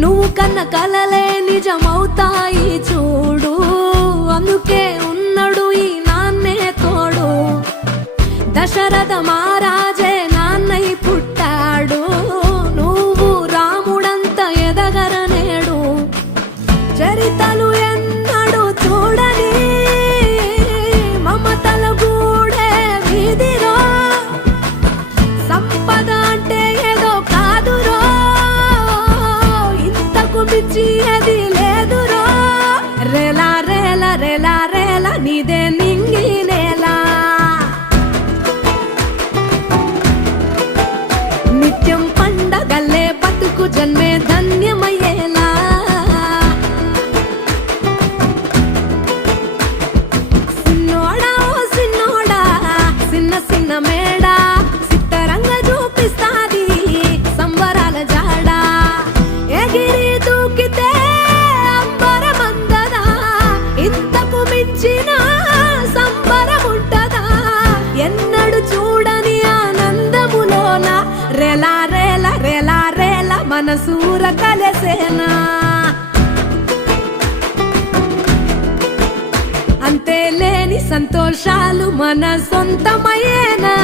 నువ్వు కన్న కలలే నిజమవుతాయి చూడు, అందుకే ఉన్నాడు ఈ నాన్నే తోడు. దశరథ మహారాజే నాన్నై పుట్టాడు, నువ్వు రాముడంత ఎదగరనేడు. చరితలు ఎన్నడు చూడని మమతల గూడే వీధిరో, సంపద అంటే ఏదో కాదురో, ఇంతకు మించి అది లేదురో. రేలా రేలా రేలా రేలా నీదే నింగి నేలా, నిత్యం పండగల్లే బతుకు జన్మే ధన్యమయ్యేలా. సిన్నోడా ఓ సిన్నోడా సిన్న సిన్న మేడా, సిత్తరంగా చూపిస్తాది సంబరాల జాడా. ఎగిరి దూకితే అంబరమందదా, ఇంతకు మించిన సంబరముంటదా. ఎన్నడు చూడని ఆనందములోన రేలా రేలా రేలా రేలా మనసూర కలసేనా. అంతే లేని సంతోషాలు మన సొంతమయ్యేనా.